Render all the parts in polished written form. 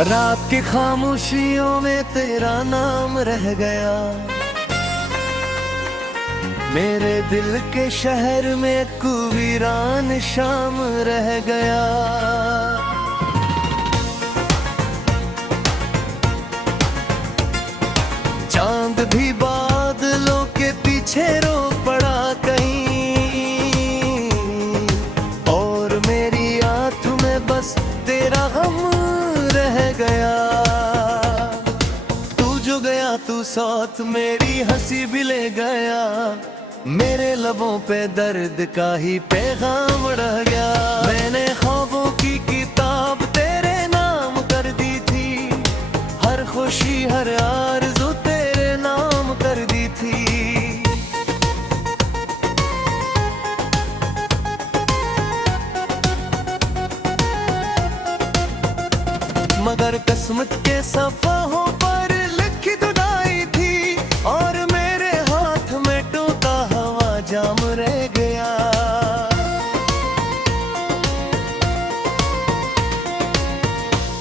रात की खामोशियों में तेरा नाम रह गया, मेरे दिल के शहर में एक वीरान शाम रह गया। चांद भी बादलों के पीछे रो पड़ा कहीं, और मेरी आंख में बस तेरा गम रह गया। तू जो गया तू साथ मेरी हंसी भी ले गया, मेरे लबों पे दर्द का ही पैगाम रह गया। मैंने ख्वाबों की किताब तेरे नाम कर दी थी, हर खुशी हर आरज़ू तेरे नाम कर दी थी। मगर किस्मत के सफ़हों पर लिखी जुदाई थी, और मेरे हाथ में टूटा हवा जाम रह गया।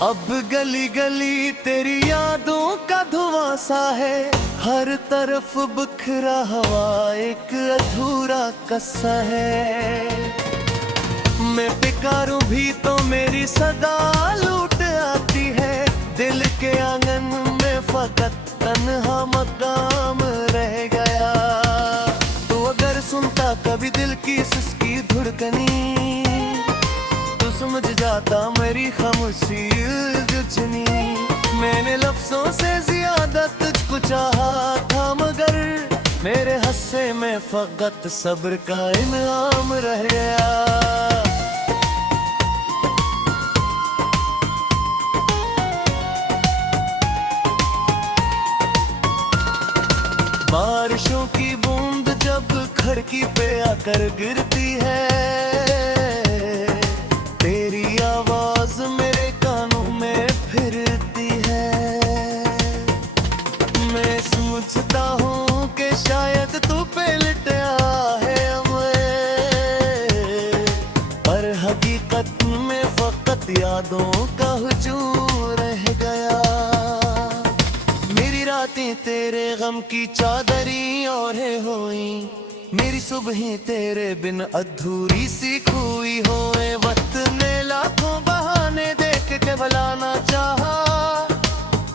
अब गली गली तेरी यादों का धुआं सा है, हर तरफ बिखरा हुआ एक अधूरा किस्सा है। मैं पुकारूं भी तो मेरी सदा लूट आती है, दिल के आंगन में फकत तन्हा मकाम रह गया। तो अगर सुनता कभी दिल की सिसकी धुड़कनी, तो समझ जाता मेरी खामोशी जुचनी। मैंने लफ्जों से ज्यादा तुझको चाहा था, मगर मेरे हस्से में फकत सब्र का इनाम रह गया। बारिशों की बूंद जब खिड़की पे आकर गिरती है, तेरी आवाज मेरे कानों में फिरती है। मैं सोचता हूँ कि शायद तू पे लिटा है हमें, पर हकीकत में फकत यादों का हुजूम रह गया। मेरी रातें तेरे गम की चादरी ओढ़े हुई, मेरी सुबहें तेरे बिन अधूरी सी खोई होए। वक्त ने लाखों बहाने देख के बुलाना चाहा,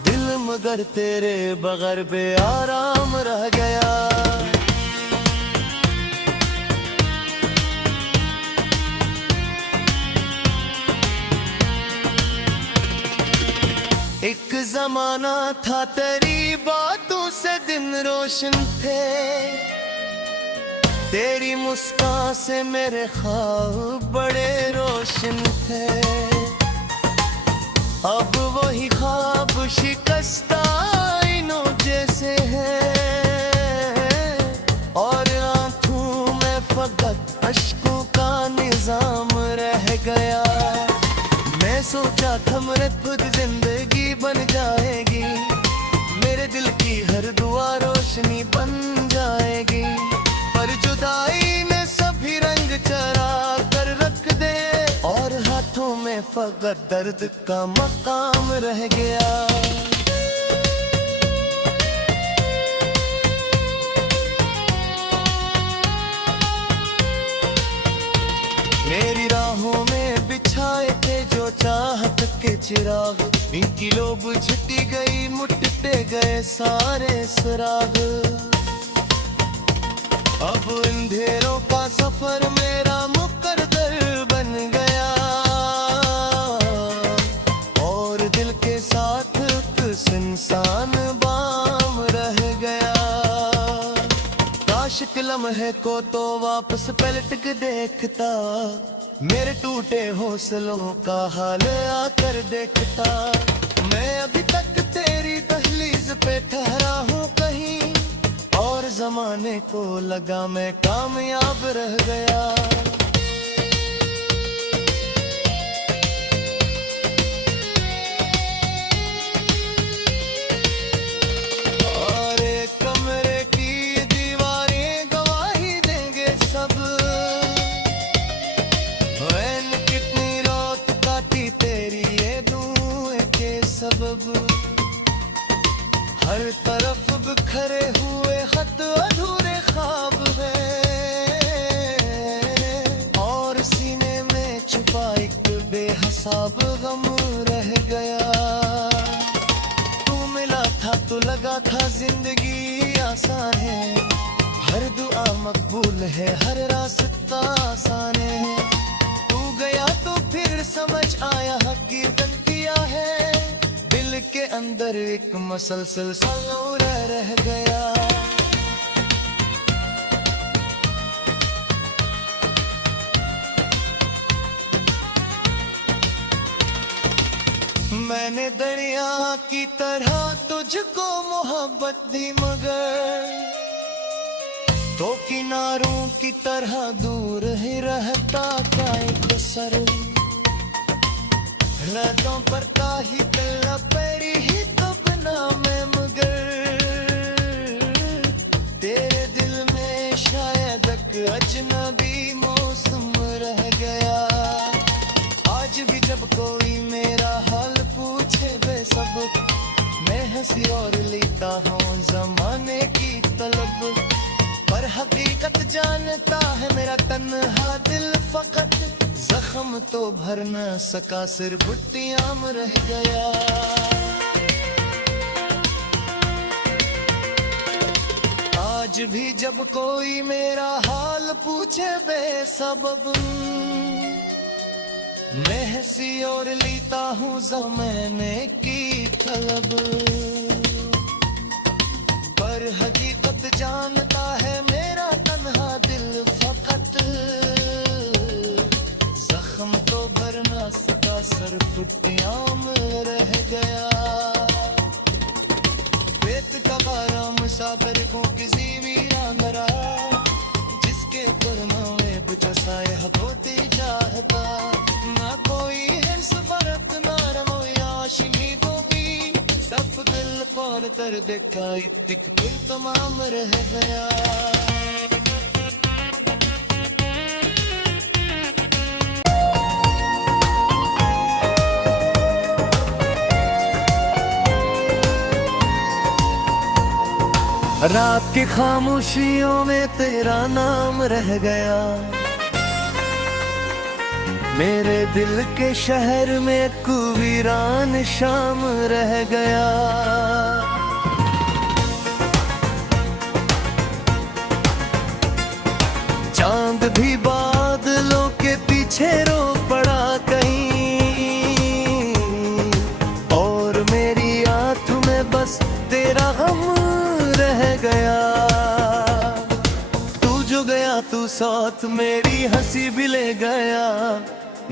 दिल मगर तेरे बगैर बेआराम रह गया। एक जमाना था तेरी बातों से दिन रोशन थे, तेरी मुस्कान से मेरे ख्वाब बड़े रोशन थे। अब वही ख्वाब शिकस्ता आईनों जैसे हैं, और आंखों में फकत अश्कों का निजाम रह गया। मैं सोचा था मेरे खुद जिंदगी बन जाएगी, मेरे दिल की हर दुआ रोशनी बन जाएगी, पर जुदाई ने सभी रंग चरा कर रख दे, और हाथों में फकत दर्द का मकाम रह गया। मेरी राहों में बिछाए थे जो चाहत के चिराग, इनकी लो बुझती गई मुटते गए सारे सुराग। अब अंधेरों का सफर मेरा मुकद्दर बन गया, और दिल के साथ सुनसान बाम रह गया। काश लम्हे को तो वापस पलट के देखता, मेरे टूटे हौसलों का हाल आकर देखता। मैं अभी तक तेरी दहलीज पे ठहरा हूँ कहीं, और जमाने को लगा मैं कामयाब रह गया। हर तरफ बिखरे हुए खत अधूरे ख्वाब है, और सीने में छुपा एक बेहिसाब गम रह गया। तू मिला था तो लगा था जिंदगी आसान है, हर दुआ मकबूल है, हर रास्ता आसान है। तू गया तो फिर समझ आया हकीकत किया है, दिल के अंदर एक मसलसल सा लौरा रह गया। मैंने दरिया की तरह तुझको मोहब्बत दी, मगर तो किनारों की तरह दूर ही रहता था एक सर। लटों पर काही तल्ला पड़ी ही तो बना मैं, मगर तेरे दिल में शायद एक अजनबी मौसम रह गया। आज भी जब कोई मेरा हाल पूछे बेसब्र, मैं हंसी और लेता हूँ जमाने की तलब, पर हकीकत जानता है मेरा तन्हा दिल फकत। जख्म तो भर न सका, सिर्फ बुट्टियां में रह गया। आज भी जब कोई मेरा हाल पूछे बेसबब, मैं हंसी और लेता हूँ ज़माने की तलब, पर हकीकत जानता है मेरा तन्हा दिल फकत। जख्म तो भर ना सका, सिर्फ बुट्टियां में रह गया। बेत का बारा मुसाफिर को किसी वीरा मरा, जिसके परमावे बुझाए होती चाहता। ना कोई हिंस फरक ना रमो याशिनी को भी, सब दिल पर तर देखा इतिक कुल तमाम रह गया। रात की खामोशियों में तेरा नाम रह गया, मेरे दिल के शहर में एक वीरान शाम रह गया। चांद भी बादलों के पीछे रो पड़ा कहीं, और मेरी आंख में बस तेरा गम रह गया। तू जो गया तू साथ मेरी हंसी भी ले गया,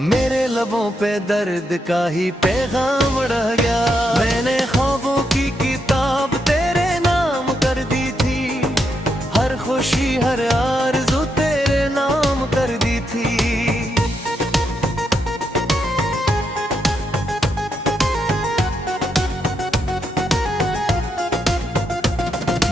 मेरे लबों पे दर्द का ही पैगाम रह गया। मैंने ख्वाबों की किताब तेरे नाम कर दी थी, हर खुशी हर आरज़ू तेरे नाम कर दी थी।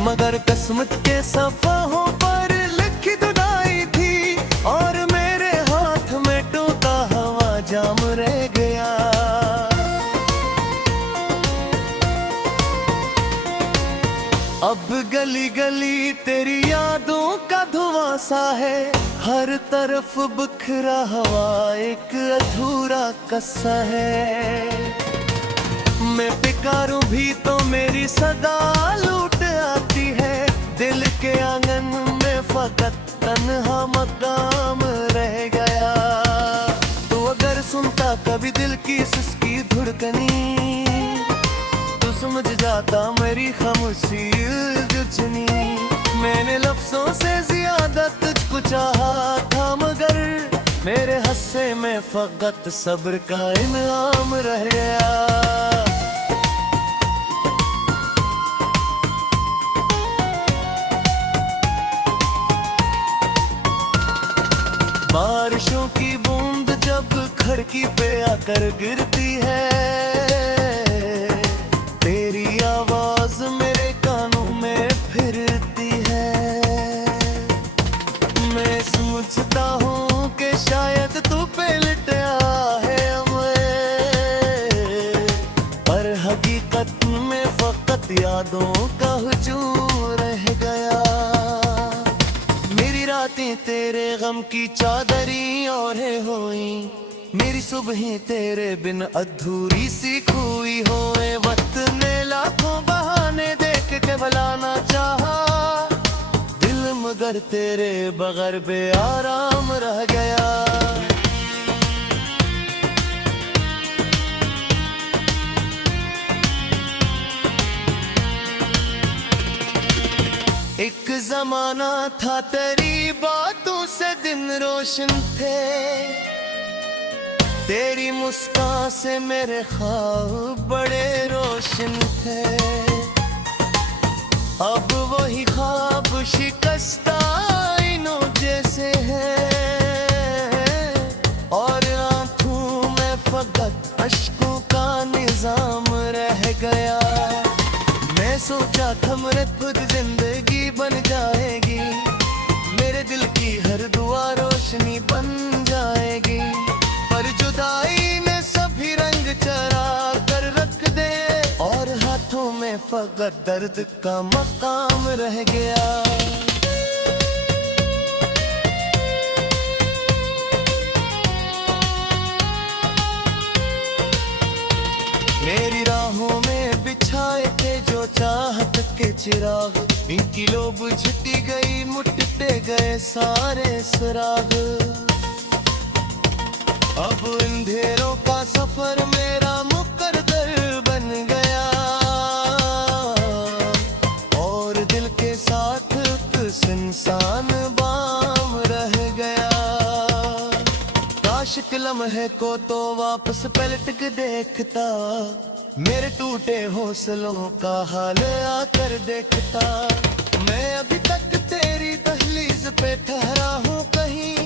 मगर किस्मत के सफ़हों पर लिखी जुदाई थी, और मेरे हाथ में टूटा हवा जाम रह गया। अब गली गली तेरी यादों का धुआं सा है, हर तरफ बिखरा हवा एक अधूरा कस्सा है। मैं पुकारूं भी तो मेरी सदा लूट आती है, दिल के आंगन में फकत तन्हा मकाम रह गया। तो अगर सुनता कभी दिल की सिसकी धुड़कनी, तो समझ जाता मेरी खामोशी जुचनी। मैंने लफ्जों से ज्यादा तुझको चाहा था, मगर मेरे हस्से में फकत सब्र का इनाम रह गया। बारिशों की बूंद जब खिड़की पे आकर गिरती है, तेरी आवाज मेरे कानों में फिरती है। मैं सोचता हूँ कि शायद तू पे लिटा है हमें, पर हकीकत में फकत यादों रातों का हुजूम रह गया। मेरी रातें तेरे गम की चादरी ओढ़े हुई, मेरी सुबहें तेरे बिन अधूरी सी खोई होए। वक्त ने लाखों बहाने देख के बुलाना चाहा, दिल मगर तेरे बगैर बेआराम रह गया। एक जमाना था तेरी बातों से दिन रोशन थे, तेरी मुस्कान से मेरे ख्वाब बड़े रोशन थे। अब वही ख्वाब शिकस्ता आईनों जैसे हैं, और आंखों में फकत अश्कों का निजाम रह गया। मैं सोचा था मेरे खुद जिंदगी बन जाएगी, मेरे दिल की हर दुआ रोशनी बन जाएगी, पर जुदाई ने सभी रंग चरा कर रख दे, और हाथों में फकत दर्द का मकाम रह गया। मेरी राहों में बिछाए थे जो चाहत के चिराग, इनकी लो बुझती गई मुटते गए सारे सुराग। अब अंधेरों का सफर मेरा मुकद्दर बन गया, और दिल के साथ सुनसान बाम रह गया। काश के लम्हे को तो वापस पलट के देखता, मेरे टूटे हौसलों का हाल आकर देखता। मैं अभी तक तेरी दहलीज पे ठहरा हूँ कहीं,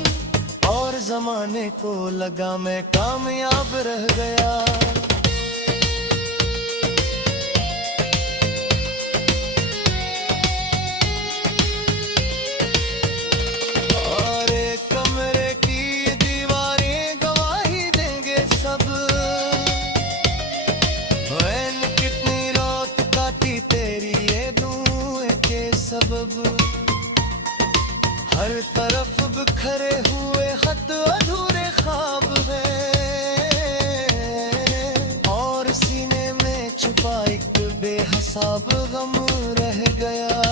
और जमाने को लगा मैं कामयाब रह गया। और एक कमरे की दीवारें गवाही देंगे सब, मैंने कितनी रात काटी तेरी ये दुआ के सबब। हर तरफ बिखरे हुए खत अधूरे ख्वाब हैं, और सीने में छुपा एक बेहिसाब गम रह गया।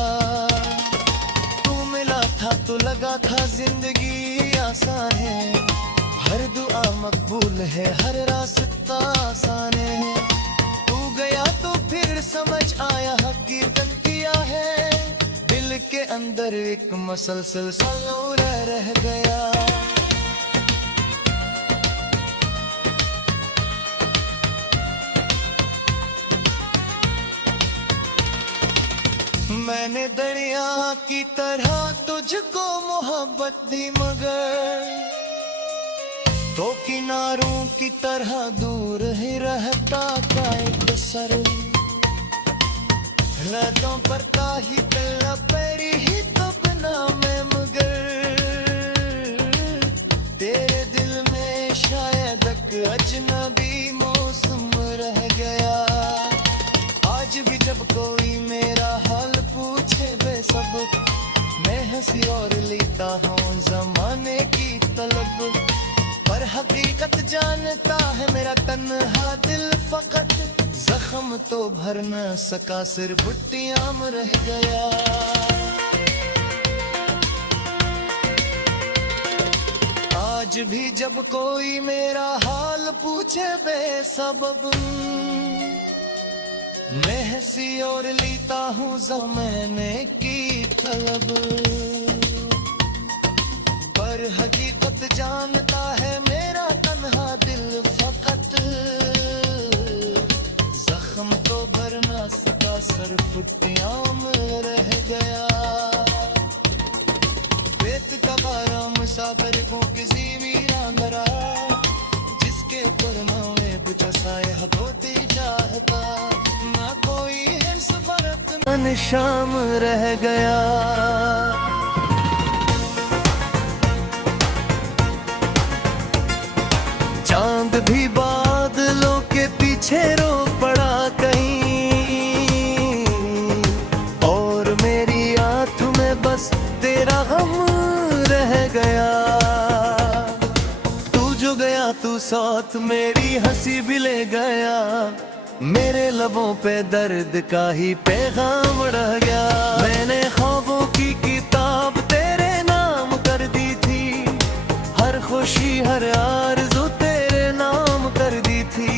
तू मिला था तो लगा था जिंदगी आसान है, हर दुआ मकबूल है, हर रास्ता आसान है। तू गया तो फिर समझ आया हक गिरदन किया है, दिल के अंदर एक मसलसल सलूरा रह गया। मैंने दरिया की तरह तुझको मोहब्बत दी, मगर तो किनारों की तरह दूर ही रहता का एक सर। लतों पर ही पल्ला पेरी ही तो बना मैं, मगर तेरे दिल में शायद एक अजनबी मौसम रह गया। आज भी जब कोई मेरा हाल पूछे बेसब, मैं हंसी और लेता हूँ जमाने की तलब, पर हकीकत जानता है मेरा तन्हा दिल फकत। जख्म तो भर न सका सिर्फ बुट्टियां में रह गया। आज भी जब कोई मेरा हाल पूछे बेसबब, मैं हंसी और लेता हूँ ज़माने की तलब, पर हकीकत जानता है मेरा तन्हा दिल फकत। जख्म तो भर ना सका सिर्फ बुट्टियां में रह गया। बेत का बारा मुसाफिर को किसी वीरा मरा, जिसके ऊपर मैं बुझाए होती चाहता, ना कोई हिंस फर्क न शाम रह गया। चांद भी बादलों के पीछे रो पड़ा कहीं, सौत मेरी हंसी भी ले गया, मेरे लबों पे दर्द का ही पैगाम रह गया। मैंने ख्वाबों की किताब तेरे नाम कर दी थी, हर खुशी हर आरज़ू तेरे नाम कर दी थी।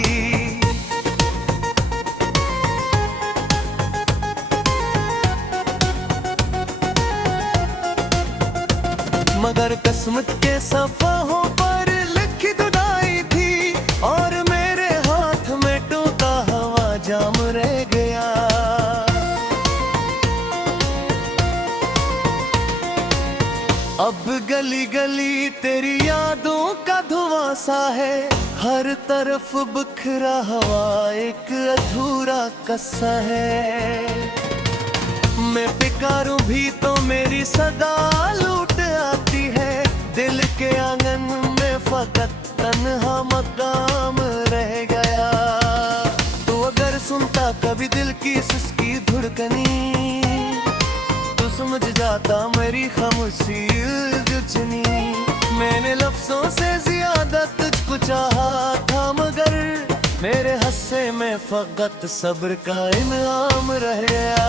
मगर किस्मत के सफ़हों पर लिखी जुदाई थी, और मेरे हाथ में टूटा हवा जाम रह गया। अब गली गली तेरी यादों का धुआं सा है, हर तरफ बिखरा हुआ एक अधूरा किस्सा है। मैं पुकारूं भी तो मेरी सदा लूट आती है, दिल के आंगन में फकत तन्हा मकाम रह गया। तो अगर सुनता कभी दिल की सिसकी धुड़कनी, तो समझ जाता मेरी खामोशी जुझनी। मैंने लफ्जों से ज्यादा तुझको चाहा था, मगर मेरे हस्से में फकत सब्र का इनाम रह गया।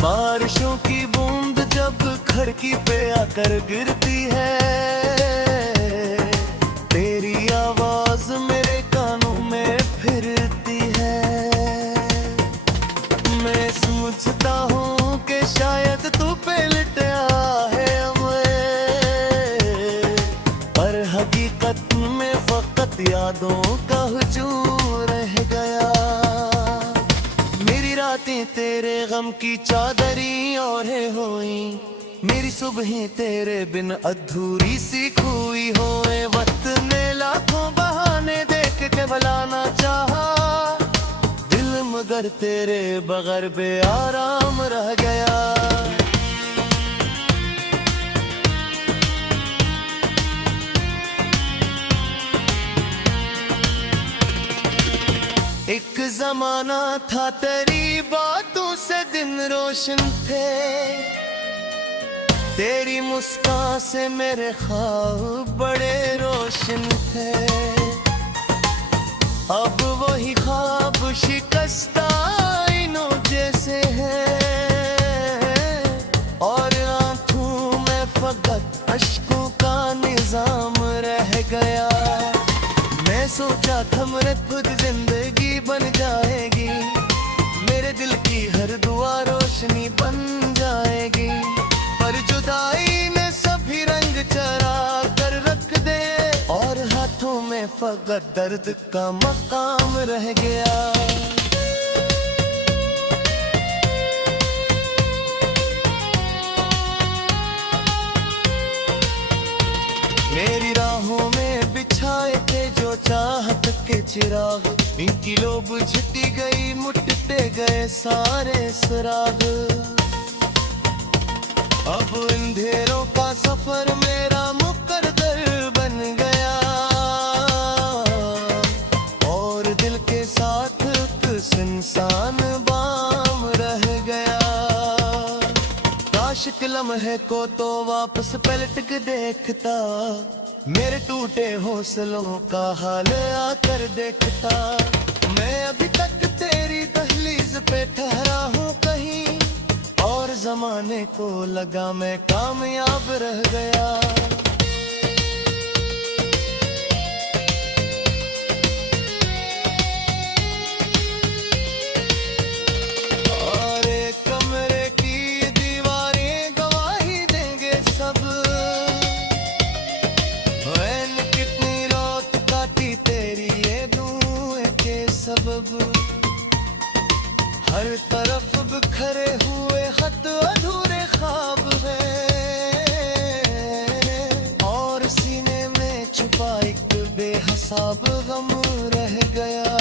बारिशों की बूंद जब खिड़की पे आकर गिरती है, तेरी आवाज मेरे कानों में फिरती है। मैं सोचता हूँ कि शायद तू पे लिटा है हमें, पर हकीकत में फकत यादों का हुजूम रह गया। मेरी रातें तेरे गम की चादरी ओढ़े हुई, मेरी सुबहें तेरे बिन अधूरी सी खोई होए। वक्त ने लाखों बहाने देख के बुलाना चाहा, दिल मगर तेरे बगैर बेआराम रह गया। एक जमाना था तेरी बातों से दिन रोशन थे, तेरी मुस्कान से मेरे ख्वाब बड़े रोशन थे। अब वही ख्वाब शिकस्ता आईनों जैसे हैं, और आंखों में फकत अश्कों का निजाम रह गया। मैं सोचा था मेरे खुद जिंदगी बन जाएगी, मेरे दिल की हर दुआ रोशनी बन जाएगी, पर जुदाई ने सभी रंग चरा कर रख दे, और हाथों में फकत दर्द का मकाम रह गया। मेरी राहों में बिछाए थे जो चाहत के चिराग, इनकी लो बुझती गई मुटते गए सारे सुराग। अब अंधेरों का सफर मेरा मुकद्दर बन गया, और दिल के साथ सुनसान बाम रह गया। काश के लम्हे को तो वापस पलट के देखता, मेरे टूटे हौसलों का हाल आकर देखता। मैं अभी तक तेरी दहलीज पे ठहरा हूँ कहीं, और जमाने को लगा मैं कामयाब रह गया। और एक कमरे की दीवारें गवाही देंगे सब, मैंने कितनी रात काटी तेरी ये दुआ के सबब। हर तरफ बिखरे हुए खत अधूरे ख्वाब हैं, और सीने में छुपा एक बेहिसाब गम रह गया।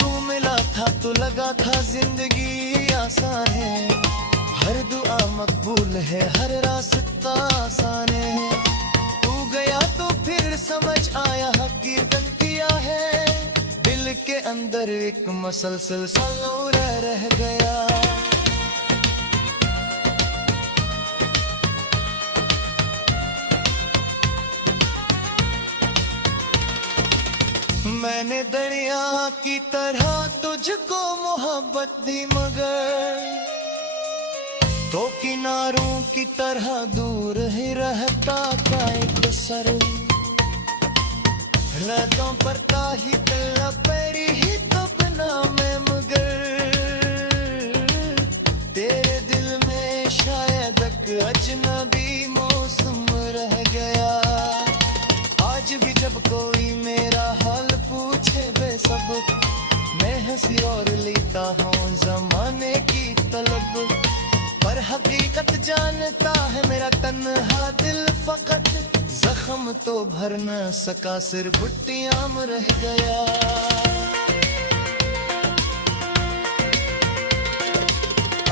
तू मिला था तो लगा था जिंदगी आसान है, हर दुआ मकबूल है हर रास्ता आसान है। तू गया तो फिर समझ आया हकीकत क्या है, दिल के अंदर एक मसलसल सा लौरा रह गया। मैंने दरिया की तरह तुझको मोहब्बत दी, मगर तो किनारों की तरह दूर ही रहता था एक सर। रातों पर ताही तल्ला पड़ी ही तब ना मैं, मगर तेरे दिल में शायद एक अजनबी मौसम रह गया। आज भी जब कोई मेरा हाल पूछे बेसब्र, मैं हंसी और लेता हूँ जमाने की तलब। पर हकीकत जानता है मेरा तन्हा दिल फकत, जख्म तो भर न सका सिर्फ बुट्टियां में रह गया।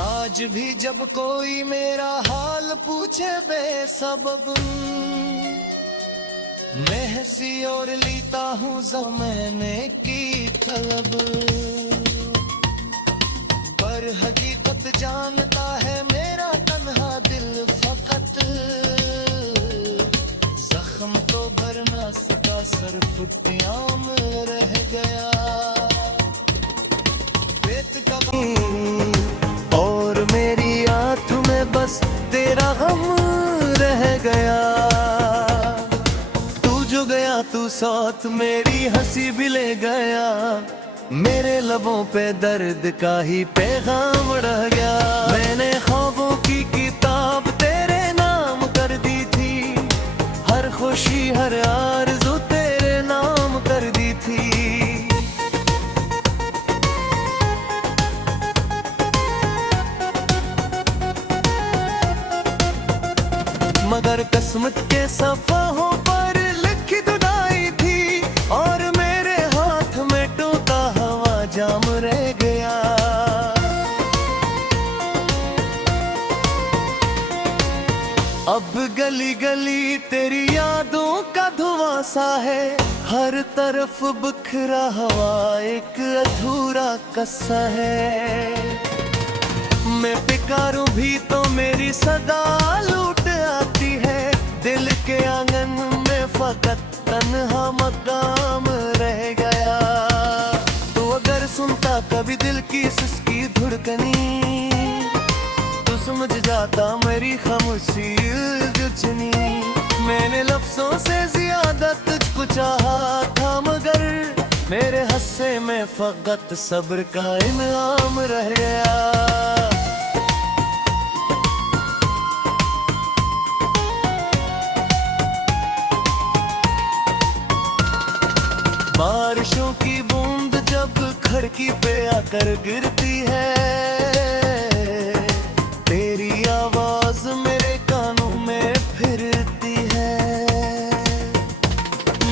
आज भी जब कोई मेरा हाल पूछे बेसबब, मैं हंसी और लेता हूँ ज़माने की तलब। पर हकीकत जानता है मेरा तन्हा दिल फकत, जख्म तो भर ना सका सिर्फ फुटियां में रह गया। बेत का और मेरी आँख में बस तेरा गम रह गया। तू जो गया तू साथ मेरी हंसी भी ले गया, मेरे लबों पे दर्द का ही पैगाम रह गया। मैंने ख्वाबों की किताब तेरे नाम कर दी थी, हर खुशी हर आरज़ू तेरे नाम कर दी थी। मगर किस्मत के सफ़हों पर लिखी जुदाई थी, और मेरे हाथ में टूटा हवा जाम रह गया। अब गली गली तेरी यादों का धुआं सा है, हर तरफ बिखरा हवा एक अधूरा कस्सा है। मैं पुकारूं भी तो मेरी सदा लूट आती है, दिल के आंगन में फकत तन्हा मकाम रह गया। तो अगर सुनता कभी दिल की सिसकी धुड़कनी, तो समझ जाता मेरी खामोशी जुझनी। मैंने लफ्जों से ज्यादा तुझको चाहा था, मगर मेरे हस्से में फकत सब्र का इनाम रह गया। बारिशों की बूंद जब खिड़की पे आकर गिरती है, तेरी आवाज मेरे कानों में फिरती है।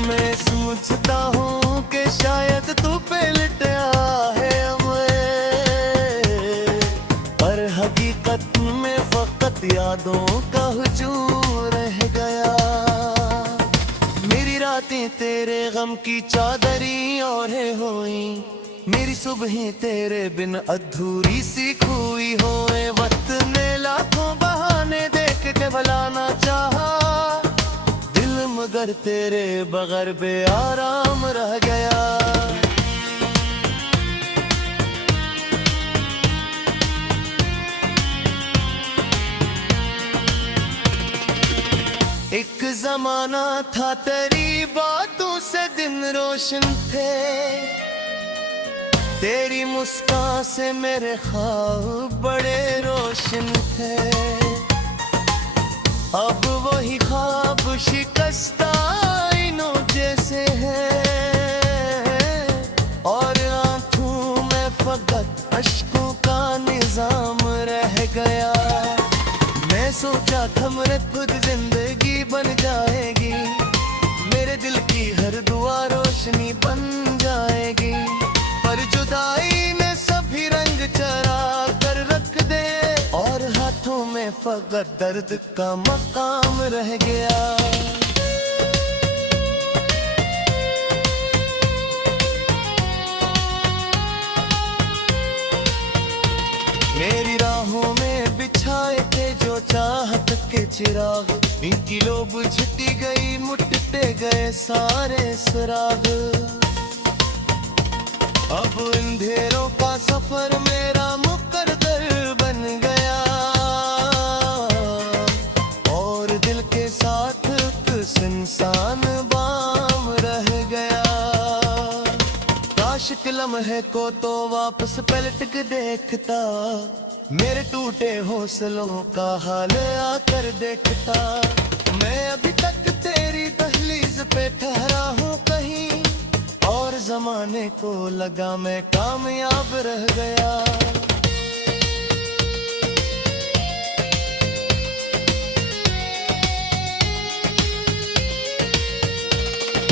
मैं सोचता हूँ कि शायद तू पे लिटा है मैं, पर हकीकत में फकत यादों का हुजूम रह गया। मेरी रातें तेरे गम की चादरी और हुई, मेरी सुबहें तेरे बिन अधूरी सी खोई होए। वक्त ने लाखों बहाने देख के भुलाना चाहा, दिल मगर तेरे बगैर बेआराम रह गया। एक जमाना था तेरी बातों से दिन रोशन थे, तेरी मुस्कान से मेरे ख्वाब बड़े रोशन थे। अब वही ख्वाब शिकस्ता आईनों जैसे हैं, और आंखों में फकत अश्कों का निजाम रह गया। मैं सोचा था मेरे खुद जिंदगी बन जाएगी, मेरे दिल की हर दुआ रोशनी बन जाएगी। पर जुदाई ने सभी रंग चरा कर रख दे, और हाथों में फकत दर्द का मकाम रह गया। बुझती गई, मुटते गए सारे सुराग। अब अंधेरों का सफर मेरा मुकद्दर बन गया, और दिल के साथ सुनसान बाम रह गया। काश के लम्हे को तो वापस पलट के देखता, मेरे टूटे हौसलों का हाल आकर देखता। मैं अभी तक तेरी दहलीज पे ठहरा हूँ कहीं, और जमाने को लगा मैं कामयाब रह गया।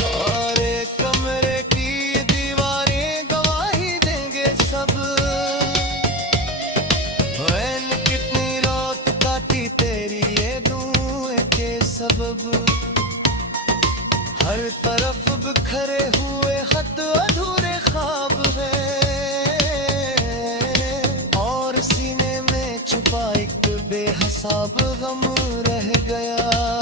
और एक कमरे की दीवारें गवाही देंगे सब, मैंने कितनी रात काटी तेरी ये धुएं के सबब। हर तरफ बिखरे हुए खत अधूरे ख्वाब हैं, और सीने में छुपा एक बेहिसाब गम रह गया।